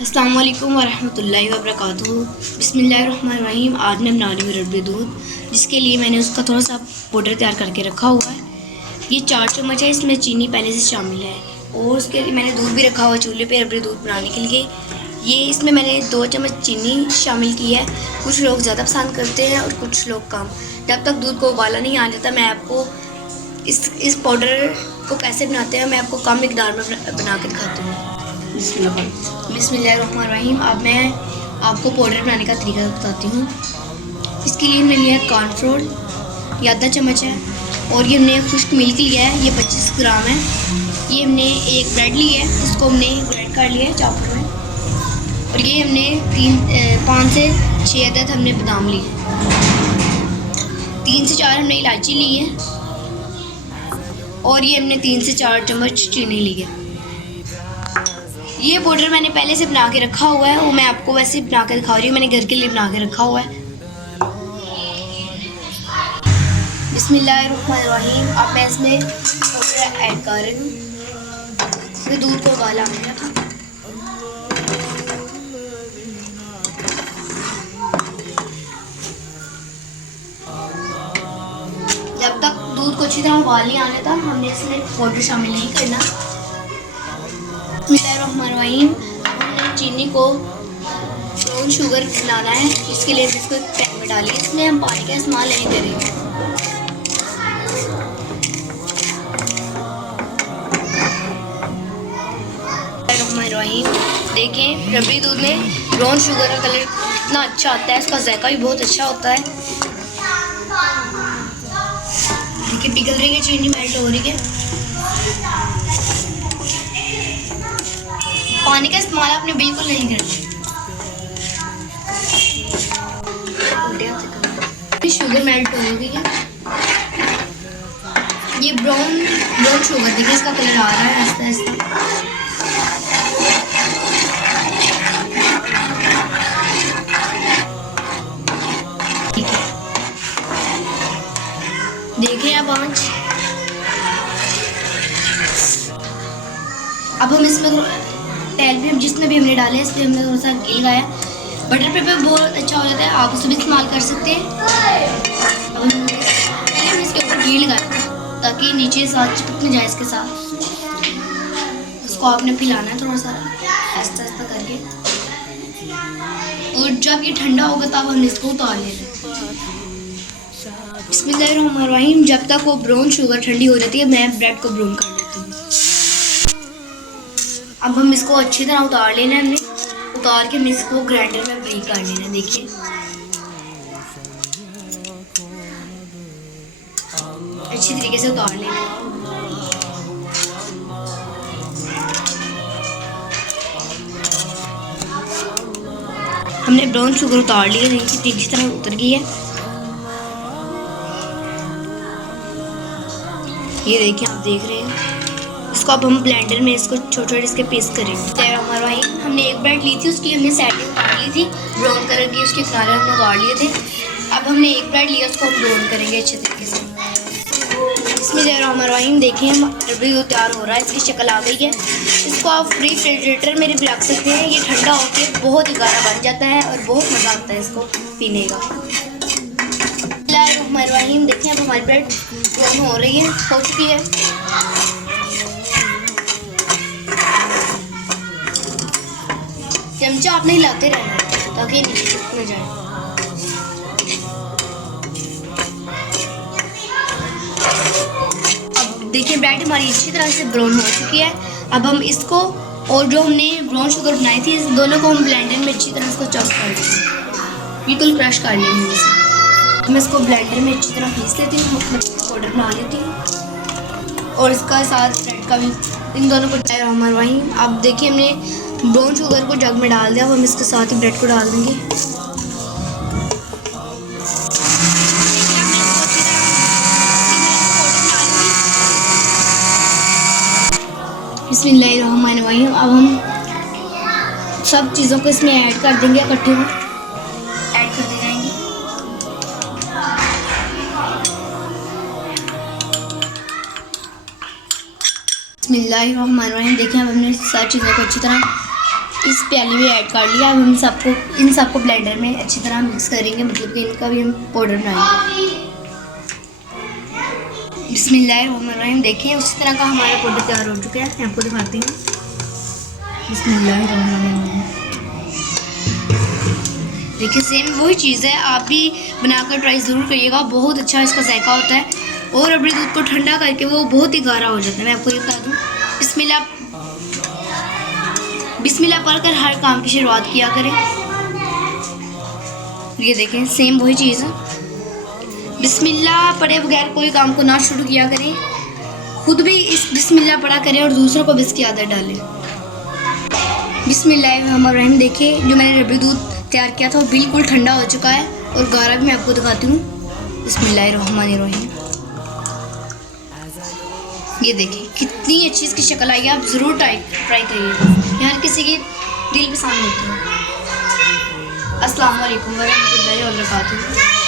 अस्सलाम वालेकुम वरहमतुल्लाहि वबरकातुहू। बिस्मिल्लाहिर्रहमानिर्रहीम। आज मैं बना रही हूँ रबड़ी दूध, जिसके लिए मैंने उसका थोड़ा सा पाउडर तैयार करके रखा हुआ है। ये 4 चम्मच है, इसमें चीनी पहले से शामिल है और उसके लिए मैंने दूध भी रखा हुआ है चूल्हे पे रबड़ी दूध बनाने के लिए। ये इसमें मैंने 2 चम्मच चीनी शामिल की है। कुछ लोग ज़्यादा पसंद करते हैं और कुछ लोग कम। जब तक दूध को उबाला नहीं आ जाता, मैं आपको इस पाउडर को कैसे बनाते हैं मैं आपको कम मिकदार में बना कर दिखाती हूँ। बिस्मिल्लाहिर्रहमानिर्रहीम। अब मैं आपको पाउडर बनाने का तरीका बताती हूँ। इसके लिए हमने लिया है कॉर्नफ्लोर, ये आधा चम्मच है, और ये हमने खुश्क मिल्क लिया है, ये 25 ग्राम है। ये हमने एक ब्रेड ली है, इसको हमने ग्राइंड कर लिया है चॉपर में, और ये हमने 5 से 6 अदद हमने बादाम लिए, 3 से 4 हमने इलायची ली है, और ये हमने 3 से 4 चम्मच चीनी ली है। ये पाउडर मैंने पहले से बना के रखा हुआ है, वो मैं आपको वैसे ही बना के दिखा रही हूँ। मैंने घर के लिए बना के रखा हुआ है। बिस्मिल्लाहिर्रहमानिर्रहीम। अब मैं इसमें पाउडर ऐड कर रही हूँ। फिर दूध को उबाला आने लगा। जब तक दूध को अच्छी तरह उबाल नहीं आने तक हमने इसमें पाउडर शामिल नहीं करना। बिस्मिल्लाहिर्रहमानिर्रहीम। हमने चीनी को ब्राउन शुगर बनाना है, इसके लिए इसको एक पैन में डालिए। इसमें हम पानी का इस्तेमाल नहीं करेंगे। देखें, रबड़ी दूध में ब्राउन शुगर का कलर इतना अच्छा आता है, इसका जायका भी बहुत अच्छा होता है। देखिए पिघल रही है, चीनी मेल्ट हो रही है। पानी का इस्तेमाल आपने बिल्कुल नहीं करना। शुगर मेल्ट हो गई है। ये ब्राउन शुगर, देखिए इसका कलर आ रहा है आहिस्ता आहिस्ता। देखिए अब आँच। अब हम इसमें तेल भी जिसमें भी हमने डाले इसमें हमने थोड़ा सा घी लगाया। बटर पेपर बहुत अच्छा हो जाता है, आप उसे भी इस्तेमाल कर सकते हैं। अब हमने इसके ऊपर घी लगाया ताकि नीचे साथ चिपक न जाए इसके साथ। उसको आपने फैलाना है थोड़ा सा आहिस्ता आहिस्ता करके, और जब ये ठंडा होगा तब हमने इसको उतार लेना। बिस्मिल्लाहिर्रहमानिर्रहीम। जब तक वो ब्राउन शुगर ठंडी हो जाती है, मैं ब्रेड को ब्राउन कर लेती हूँ। अब हम इसको अच्छी तरह उतार लेना है। हमने उतार के हमने इसको ग्राइंडर में ब्रेक कर लेना है। देखिए अच्छी तरीके से उतार लेना है। हमने ब्राउन शुगर उतार लिया, देखिए अच्छी तरह उतर गई है। ये देखिए, आप देख रहे हैं। इसको अब हम ब्लेंडर में इसको छोटे छोटे इसके पीस करेंगे। हमने एक ब्रेड ली थी, उसकी हमने साइडें उतार ली थी, ब्राउन कलर की उसके किनारे हमने उतार लिए थे। अब हमने एक ब्रेड लिया, उसको हम ब्राउन करेंगे अच्छे तरीके से। बिस्मिल्लाहिर्रहमानिर्रहीम। देखिए रबड़ी दूध तैयार हो रहा है, इसकी शक्ल आ गई है। इसको आप रेफ्रिजरेटर में भी रख सकते हैं। ये ठंडा होकर बहुत ही गाढ़ा बन जाता है और बहुत मज़ा आता है इसको पीने का। बिस्मिल्लाहिर्रहमानिर्रहीम। देखिए अब हमारी ब्रेड ब्राउन हो रही है, हो चुकी है। चमचा आप नहीं हिलाते रहना ताकि नीचे चिपक न जाए। अब देखिए ब्रेड हमारी अच्छी तरह से ब्राउन हो चुकी है। अब हम इसको और जो हमने ब्राउन शुगर बनाई थी, इस दोनों को हम ब्लेंडर में अच्छी तरह इसको चॉप कर लेंगे, बिल्कुल क्रश कर लेंगे इसे। मैं इसको ब्लेंडर में अच्छी तरह पीस लेती हूँ, पाउडर बना लेती हूँ, और इसका साथ ब्रेड का भी इन दोनों को वहीं। अब देखिए हमने ब्राउन शुगर को जग में डाल दिया, अब हम इसके साथ ही ब्रेड को डाल देंगे। बिस्मिल्लाहिर्रहमानिर्रहीम। अब हम सब चीज़ों को इसमें ऐड कर देंगे, इकट्ठे में ऐड करते जाएंगे। बिस्मिल्लाहिर्रहमानिर्रहीम। देखिए अब हमने सारी चीज़ों को अच्छी तरह इस प्याली में ऐड कर लिया। अब हम इन सबको ब्लेंडर में अच्छी तरह मिक्स करेंगे, मतलब कि इनका भी हम पाउडर बनाएंगे। बिस्मिल्लाहिर्रहमानिर्रहीम। देखिए उसी तरह का हमारा पाउडर तैयार हो चुका है। मैं आपको दिखाती हूँ। बिस्मिल्लाहिर्रहमानिर्रहीम। देखिए सेम वही चीज़ है, आप भी बनाकर ट्राई ज़रूर करिएगा। बहुत अच्छा इसका जायका होता है और रबड़ी दूध को ठंडा करके वो बहुत ही गाढ़ा हो जाता है। मैं आपको ये बता दूँ। बिस्मिल्लाह पढ़कर हर काम की शुरुआत किया करें। ये देखें सेम वही चीज़ है। बिस्मिल्लाह पढ़े बगैर कोई काम को ना शुरू किया करें। खुद भी इस बिस्मिल्लाह पढ़ा करें और दूसरों को भी इसकी आदत डालें। बिस्मिल्लाहिर्रहमानिर्रहीम। देखिए जो मैंने रबड़ी दूध तैयार किया था वो बिल्कुल ठंडा हो चुका है और गाढ़ा भी मैं आपको दिखाती हूँ। बिस्मिल्लाहिर्रहमानिर्रहीम। ये देखिए कितनी अच्छी इसकी शक्ल आई है। आप ज़रूर ट्राई करिए। यार किसी की दिल पसंद होती है। अस्सलाम वालेकुम वरहमतुल्लाहि वबरकातुहू।